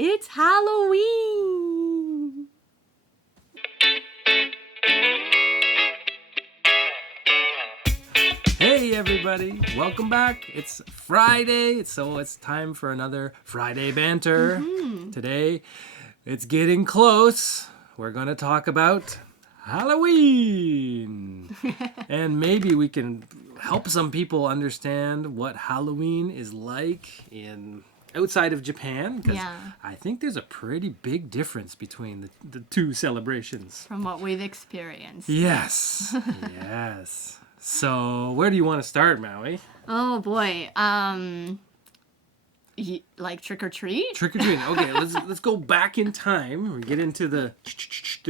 It's Halloween! Hey everybody, welcome back. It's Friday, so it's time for another Friday Banter. Today, it's getting close. We're going to talk about Halloween. And maybe we can help some people understand what Halloween is like outside of Japan. Because I think there's a pretty big difference between the two celebrations. From what we've experienced. Yes, yes. So, where do you want to start, Maui? Oh boy, like trick or treat? Trick or treating. Okay, let's go back in time. We get into the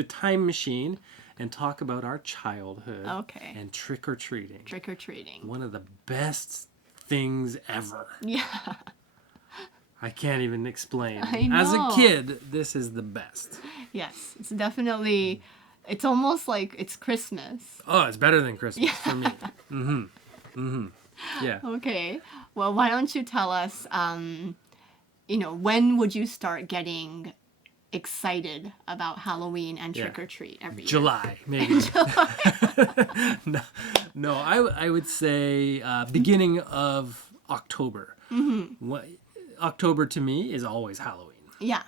time machine and talk about our childhood. Okay. And trick or treating. Trick or treating. One of the best things ever. Yeah. I can't even explain. I know. As a kid, this is the best. Yes, it's definitely. It's almost like it's Christmas. Oh, it's better than Christmas for me. Yeah. Okay. Well, why don't you tell us, when would you start getting excited about Halloween and trick or treat every year? July, maybe. No, I would say beginning of October. October to me is always Halloween. Yeah.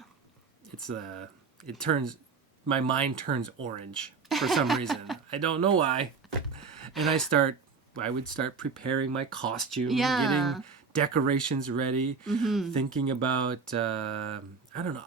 My mind turns orange for some reason. I don't know why. And I would start preparing my costume, getting decorations ready, thinking about, I don't know,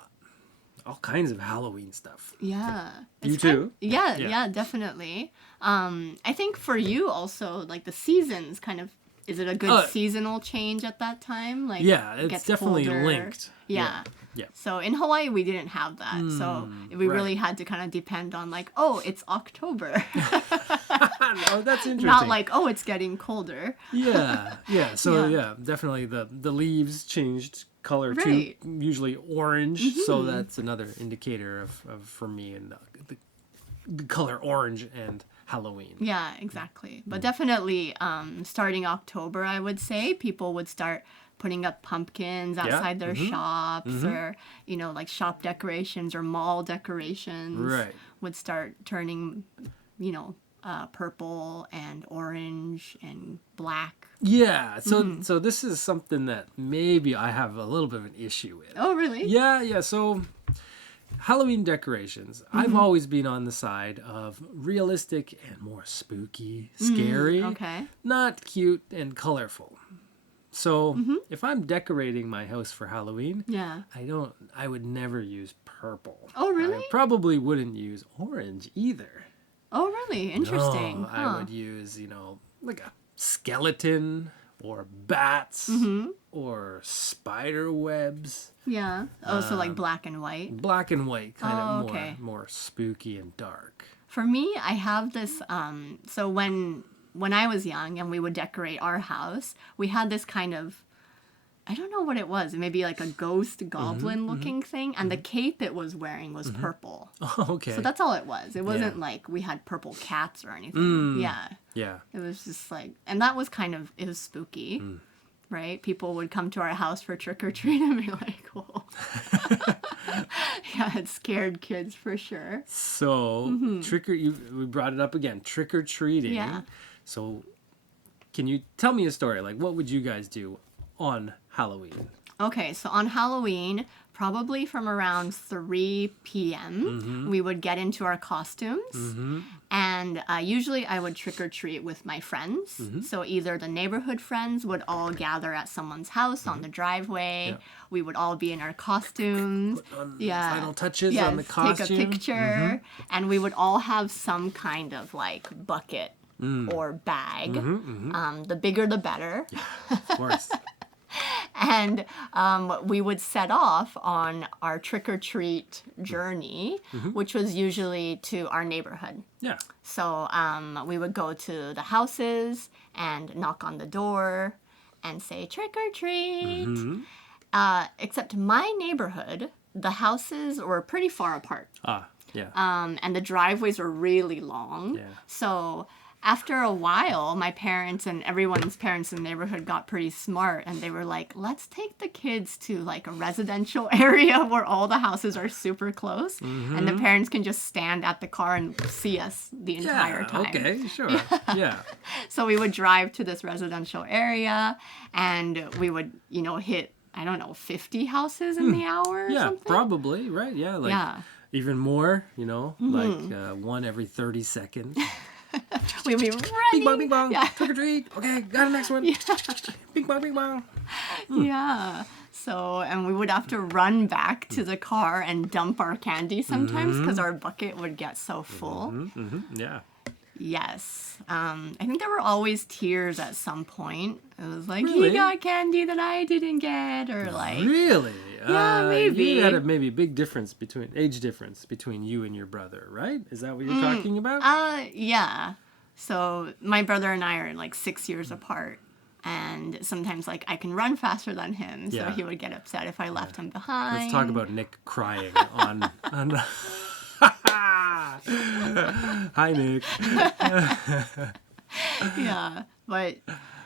all kinds of Halloween stuff. Yeah. You too? Yeah, definitely. I think for you also, like the seasons kind of, is it a good seasonal change at that time? Like, it's gets definitely colder. linked. Yeah. So in Hawaii, we didn't have that. So we really had to kind of depend on like, oh, it's October. Oh, that's interesting. Not like, oh, it's getting colder. Yeah. So definitely the leaves changed color to usually orange. So that's another indicator of for me and the color orange and Halloween. Yeah, exactly. But definitely starting October, I would say people would start putting up pumpkins outside their shops or, like shop decorations or mall decorations would start turning, purple and orange and black. Yeah. So this is something that maybe I have a little bit of an issue with. Oh, really? Yeah. So Halloween decorations, I've always been on the side of realistic and more spooky, scary, not cute and colorful. So if I'm decorating my house for Halloween, I would never use purple. Oh, really? I probably wouldn't use orange either. Oh, really? Interesting. No, I would use, like a skeleton or bats or spider webs. Yeah. Oh, so like black and white? Black and white, kind of more spooky and dark. For me, I have this, so when I was young and we would decorate our house, we had this kind of, I don't know what it was, maybe like a ghost goblin looking thing, and the cape it was wearing was purple. Oh, okay. So that's all it was. It wasn't like we had purple cats or anything. Yeah. It was just like, and that was it was spooky, right? People would come to our house for trick or treat and be like, whoa. Yeah, it scared kids for sure. So, we brought it up again, trick or treating. Yeah. So, can you tell me a story? Like, what would you guys do on Halloween? Okay, so on Halloween, probably from around 3 p.m., we would get into our costumes. And usually I would trick or treat with my friends. So either the neighborhood friends would all gather at someone's house on the driveway. Yeah. We would all be in our costumes. Put on final touches on the costume. Take a picture. And we would all have some kind of like bucket or bag. The bigger the better. Yeah, of course. And we would set off on our trick-or-treat journey, which was usually to our neighborhood. Yeah. So we would go to the houses and knock on the door and say, trick-or-treat. Except my neighborhood, the houses were pretty far apart. Ah, yeah. And the driveways were really long. Yeah. So after a while, my parents and everyone's parents in the neighborhood got pretty smart, and they were like, let's take the kids to like a residential area where all the houses are super close, and the parents can just stand at the car and see us the entire time. Okay, sure. Yeah. So we would drive to this residential area, and we would, hit, I don't know, 50 houses in the hour or something? Probably, right? Yeah, like even more, like one every 30 seconds. We'd be running. Bing bong, bing bong. Yeah. Trick or treat. Okay, got the next one. Yeah. Bing bong, bing bong. Yeah. So, and we would have to run back to the car and dump our candy sometimes because our bucket would get so full. Yeah. Yes. I think there were always tears at some point. It was like, Really? he got candy that I didn't get, or like... Really? Yeah, maybe. You had a maybe big age difference between you and your brother, right? Is that what you're talking about? Yeah. So my brother and I are like 6 years apart. And sometimes like I can run faster than him. So he would get upset if I left him behind. Let's talk about Nick crying on Hi, Nick. Yeah, but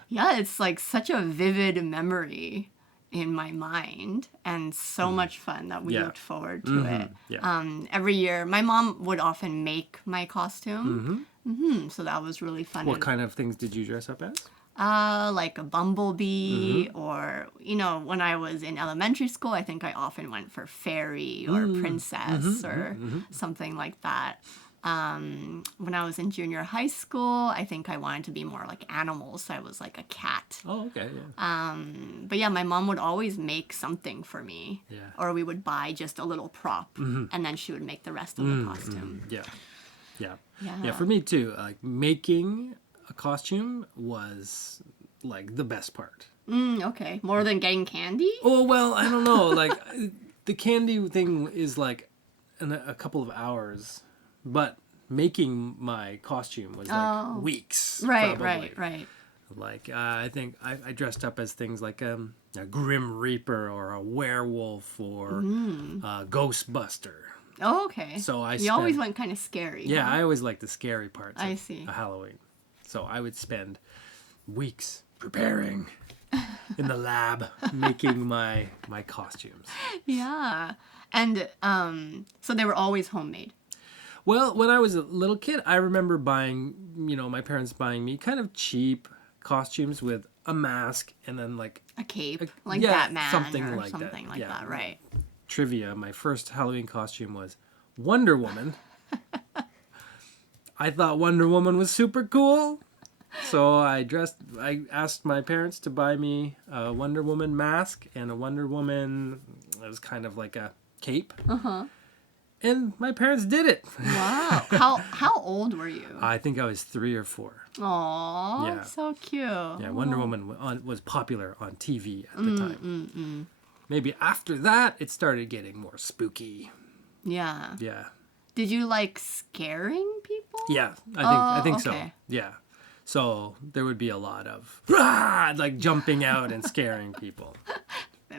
yeah, it's like such a vivid memory in my mind, and so much fun that we looked forward to it. Yeah. Every year, my mom would often make my costume, so that was really fun. What kind of things did you dress up as? Like a bumblebee, or, when I was in elementary school, I think I often went for fairy or princess or something like that. When I was in junior high school, I think I wanted to be more like animals, so I was like a cat. Oh, okay, yeah. But yeah, my mom would always make something for me. Yeah. Or we would buy just a little prop, and then she would make the rest of the costume. Yeah, for me too. Like making a costume was like the best part. Okay. More than getting candy? Oh, well, I don't know. Like the candy thing is like a couple of hours, but making my costume was like weeks. Right, probably. right. Like I think I dressed up as things like a Grim Reaper or a werewolf or a Ghostbuster. Oh, okay. So You always went kind of scary. Yeah, huh? I always like the scary parts I of see. Halloween. So I would spend weeks preparing in the lab, making my costumes. Yeah. And so they were always homemade. Well, when I was a little kid, I remember buying, my parents buying me kind of cheap costumes with a mask and then like A cape, like Batman something or like something that. like that, right? Trivia, my first Halloween costume was Wonder Woman. I thought Wonder Woman was super cool. So I asked my parents to buy me a Wonder Woman mask and a Wonder Woman, it was kind of like a cape. And my parents did it. Wow. How old were you? I think I was 3 or 4. Aw, Yeah. So cute. Yeah, Wonder Woman was popular on TV at the time. Maybe after that, it started getting more spooky. Yeah. Yeah. Did you like scaring people? Yeah, I think so. okay. Yeah. So there would be a lot of like jumping out and scaring people.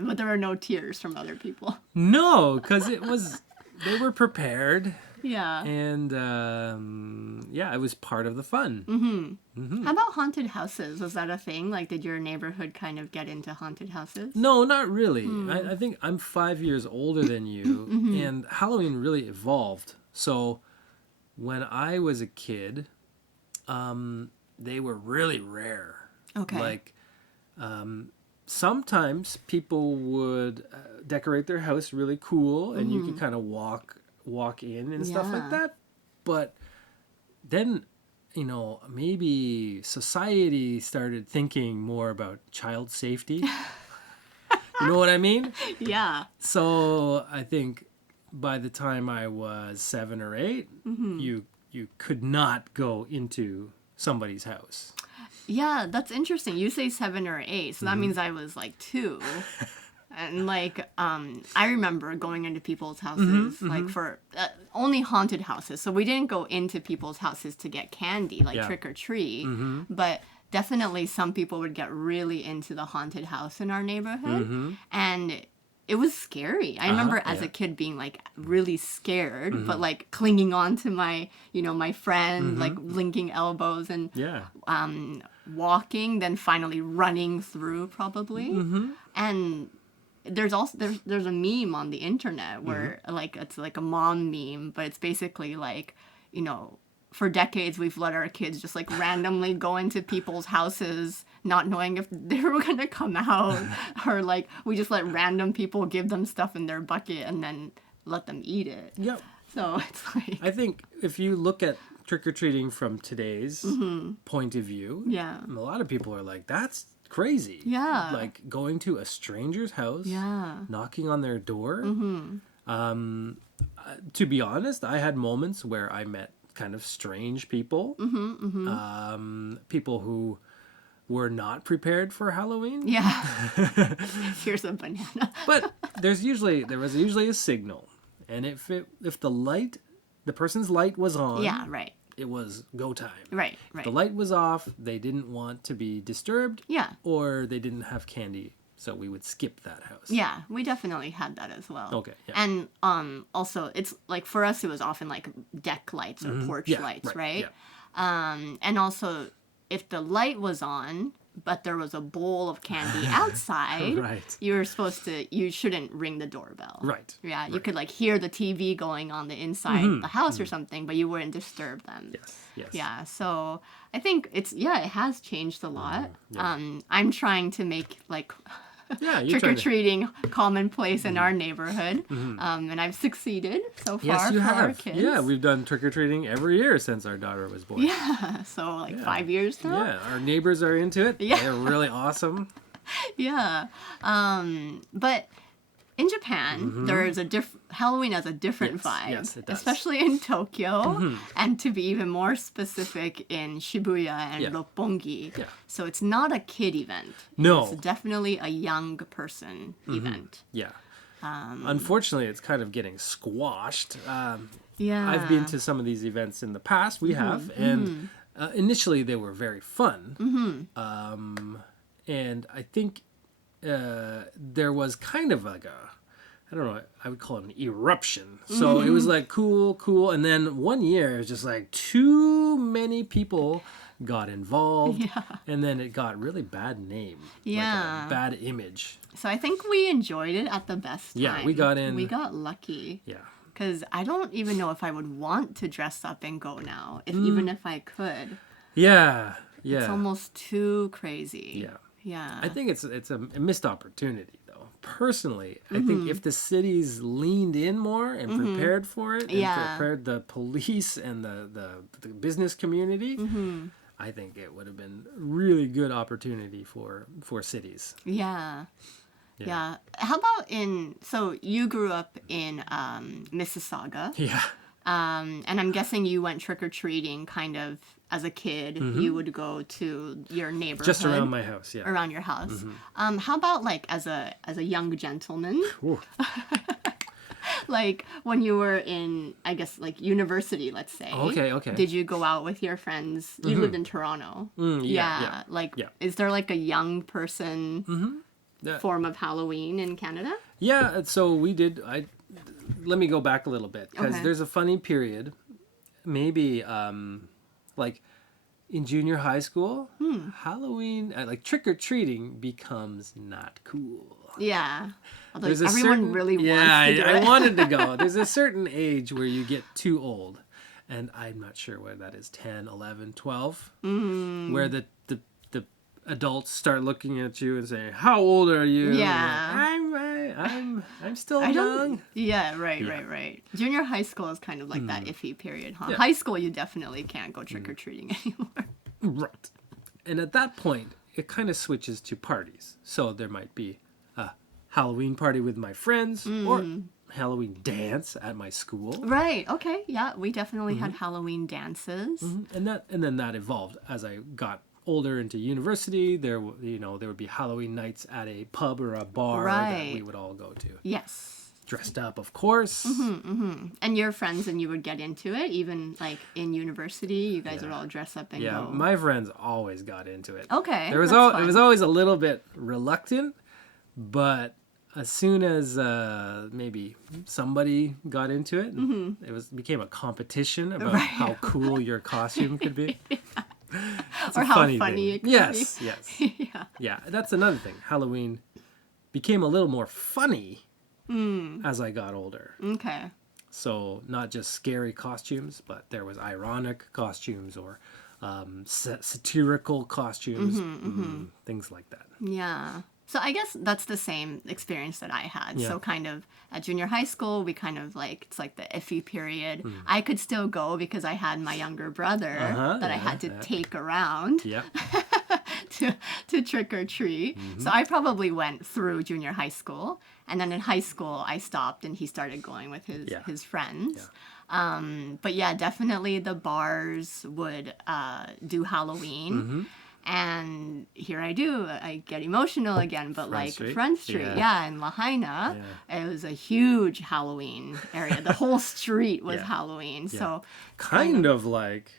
But there were no tears from other people. No, because they were prepared. Yeah. And it was part of the fun. How about haunted houses? Was that a thing? Like, did your neighborhood kind of get into haunted houses? No, not really. I think I'm 5 years older than you, and Halloween really evolved. So when I was a kid, they were really rare. Okay. Like, sometimes people would decorate their house really cool, and you could kind of walk in and stuff like that. But then, maybe society started thinking more about child safety. You know what I mean? Yeah. So I think by the time I was 7 or 8, you could not go into somebody's house. Yeah, that's interesting. You say 7 or 8, so that means I was like 2. And like, I remember going into people's houses, like for only haunted houses. So we didn't go into people's houses to get candy, like trick or treat. But definitely some people would get really into the haunted house in our neighborhood. And it was scary. I remember as a kid being like really scared, but like clinging on to my, my friend, like linking elbows and walking, then finally running through probably. And there's a meme on the internet where like it's like a mom meme, but it's basically like, for decades we've let our kids just like randomly go into people's houses not knowing if they were going to come out, or like we just let random people give them stuff in their bucket and then let them eat it. Yep. So it's like, I think if you look at trick-or-treating from today's point of view, a lot of people are like, that's crazy. Yeah. Like going to a stranger's house, knocking on their door. To be honest, I had moments where I met kind of strange people, people who were not prepared for Halloween. Yeah. Here's a banana. But there was usually a signal, and if the person's light was on, it was go time. Right. If the light was off, they didn't want to be disturbed. Yeah. Or they didn't have candy, so we would skip that house. Yeah, we definitely had that as well. Okay. Yeah. And also it's like for us it was often like deck lights or porch lights, right? Yeah. And also if the light was on but there was a bowl of candy outside, you shouldn't ring the doorbell. Right. Yeah, you could like hear the TV going on the inside the house or something, but you wouldn't disturb them. Yes. Yeah, so I think it has changed a lot. Yeah. I'm trying to make like trick-or-treating commonplace in our neighborhood, and I've succeeded so far. Yes, you for have. Our kids. Yeah, we've done trick-or-treating every year since our daughter was born. Yeah, so like 5 years now. Yeah, our neighbors are into it. Yeah. They're really awesome. Yeah, but in Japan, there is Halloween has a different vibe, yes, it does. Especially in Tokyo, and to be even more specific in Shibuya and Roppongi. Yeah. So it's not a kid event. No. It's definitely a young person event. Yeah. Unfortunately, it's kind of getting squashed. Yeah. I've been to some of these events in the past. We have, and initially they were very fun. And I think there was kind of like I don't know, I would call it an eruption. So it was like cool. And then one year it was just like too many people got involved. Yeah. And then it got really bad name. Yeah. Like a bad image. So I think we enjoyed it at the best time. Yeah, we got in. We got lucky. Yeah. Because I don't even know if I would want to dress up and go now, even if I could. Yeah. Yeah. It's almost too crazy. Yeah. Yeah. I think it's a missed opportunity, though. Personally, I think if the cities leaned in more and prepared for it, and prepared the police and the business community, I think it would have been really good opportunity for cities. Yeah. Yeah. How about so you grew up in Mississauga. Yeah. And I'm guessing you went trick-or-treating kind of as a kid. You would go to your neighborhood. Just around my house, yeah. Around your house. How about like as a young gentleman? Like when you were in, I guess, like university, let's say. Okay. Did you go out with your friends? You lived in Toronto. Yeah. Is there like a young person form of Halloween in Canada? Yeah, so we did. Let me go back a little bit, because there's a funny period, maybe like in junior high school, Halloween, like trick-or-treating becomes not cool. Yeah. Although There's everyone really wants to do it. I wanted to go. There's a certain age where you get too old, and I'm not sure where that is, 10, 11, 12, where the adults start looking at you and saying, "How old are you?" Yeah. I'm still young. Yeah, right. Junior high school is kind of like that iffy period, huh? Yeah. High school, you definitely can't go trick-or-treating anymore. Right. And at that point, it kind of switches to parties. So there might be a Halloween party with my friends or Halloween dance at my school. Right. Okay. Yeah, we definitely had Halloween dances. And then that evolved as I got older into university. There would be Halloween nights at a pub or a bar that we would all go to. Yes. Dressed up, of course. And your friends, and you would get into it, even like in university, you guys would all dress up and go. Yeah, my friends always got into it. Okay. It was always a little bit reluctant, but as soon as maybe somebody got into it, it became a competition about how cool your costume could be. Or how funny it could be. Yes. Yeah. Yeah, that's another thing. Halloween became a little more funny as I got older. Okay. So not just scary costumes, but there was ironic costumes or satirical costumes, things like that. Yeah. So I guess that's the same experience that I had. Yeah. So kind of at junior high school, we kind of like, it's like the iffy period. I could still go because I had my younger brother that I had to take around to trick or treat. So I probably went through junior high school. And then in high school, I stopped and he started going with his friends. Yeah. But yeah, definitely the bars would do Halloween. And here I get emotional again, but Front Street, in Lahaina, it was a huge Halloween area. The whole street was Halloween. Yeah. So kind of like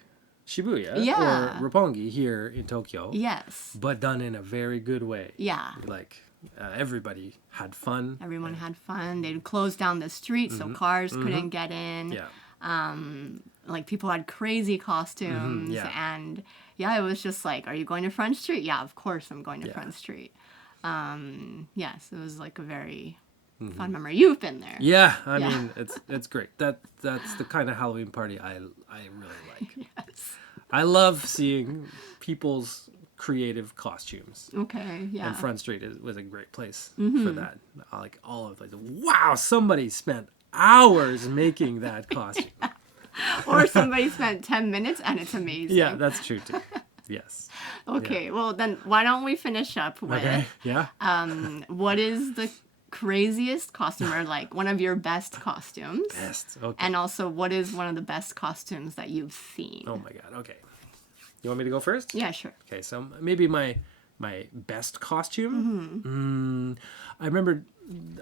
Shibuya or Roppongi here in Tokyo. Yes. But done in a very good way. Yeah. Like everybody had fun. Everyone had fun. They'd close down the street so cars couldn't get in. Yeah. Like people had crazy costumes and it was just like, are you going to Front Street? Yeah, of course I'm going to Front Street. Yes, it was like a very fun memory. You've been there. Yeah, I mean it's great. That's the kind of Halloween party I really like. Yes. I love seeing people's creative costumes. Okay, yeah. And Front Street was a great place for that. Like all of it. Wow, somebody spent hours making that costume. Or somebody spent 10 minutes and it's amazing. Yeah, that's true too. Yes. Okay, well then why don't we finish up with what is the craziest costume or like one of your best costumes? Best. Okay. And also what is one of the best costumes that you've seen? Oh my god. Okay. You want me to go first? Yeah, sure. Okay, so maybe my best costume. I remember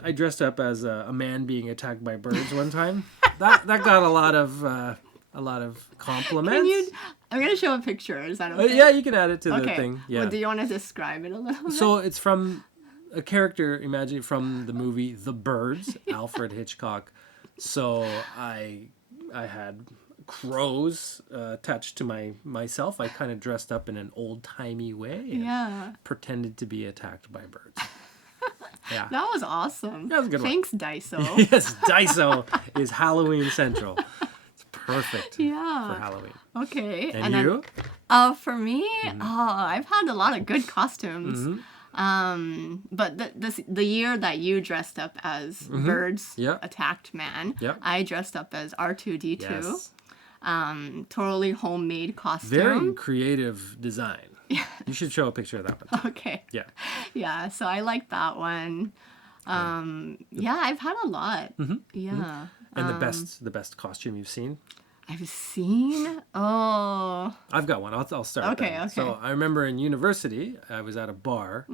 I dressed up as a man being attacked by birds one time. That got a lot of compliments. I'm gonna show a picture. Is that okay? Yeah, you can add it to the thing. Yeah. Well, do you want to describe it a little bit? So it's from a character, imagine from the movie The Birds, Alfred Hitchcock. So I had crows attached to myself. I kind of dressed up in an old-timey way and pretended to be attacked by birds. Yeah. That was awesome. That was a good Thanks, Daiso. Yes, Daiso is Halloween Central. It's perfect for Halloween. Okay. And you? For me, I've had a lot of good costumes. But the year that you dressed up as birds attacked man, I dressed up as R2-D2. Yes. Totally homemade costume. Very creative design. Yeah. You should show a picture of that one. Okay. Yeah. Yeah, so I like that one. I've had a lot. Yeah. And the best costume you've seen? I've seen? Oh. I've got one. I'll start. Okay. So I remember in university, I was at a bar,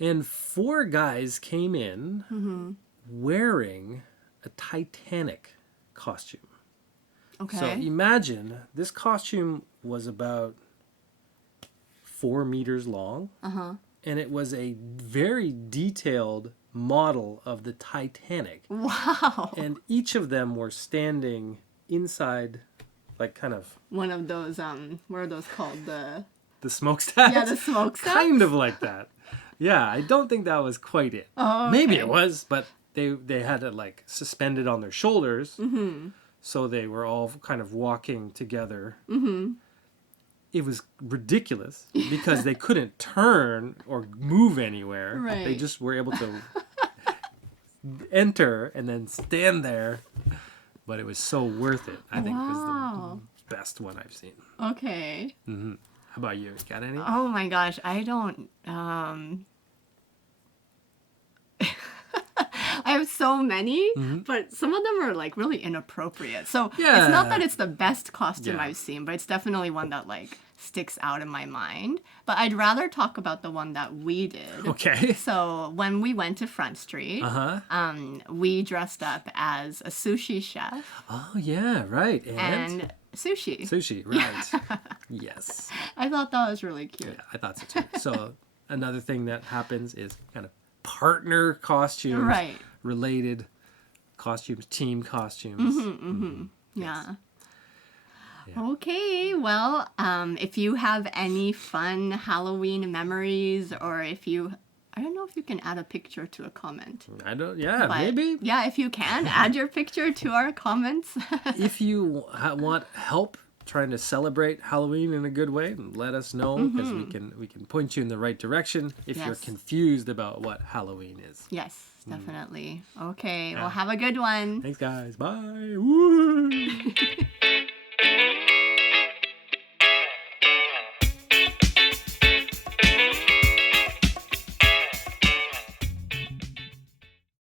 and 4 guys came in wearing a Titanic costume. Okay. So imagine this costume was about 4 meters long, and it was a very detailed model of the Titanic. Wow. And each of them were standing inside, like kind of... one of those, what are those called? The smokestacks? Yeah, the smokestacks? Kind of like that. Yeah, I don't think that was quite it. Oh, okay. Maybe it was, but they had it like suspended on their shoulders. So they were all kind of walking together. It was ridiculous because they couldn't turn or move anywhere. Right. They just were able to enter and then stand there. But it was so worth it. I think it was the best one I've seen. Okay. How about you? Got any? Oh my gosh, I don't... I have so many, but some of them are like really inappropriate. So it's not that it's the best costume I've seen, but it's definitely one that like sticks out in my mind. But I'd rather talk about the one that we did. Okay. So when we went to Front Street, we dressed up as a sushi chef. Oh yeah, right. And sushi. Sushi, right. Yes. I thought that was really cute. Yeah, I thought so too. So another thing that happens is kind of partner costumes, Right. related costumes, team costumes. Yeah. Okay, well, if you have any fun Halloween memories, or if you, I don't know if you can add a picture to a comment. But, maybe. Yeah, if you can, add your picture to our comments. If you want help trying to celebrate Halloween in a good way, let us know, because we can point you in the right direction if you're confused about what Halloween is. Yes, definitely. Okay, well, have a good one. Thanks, guys. Bye. Woo!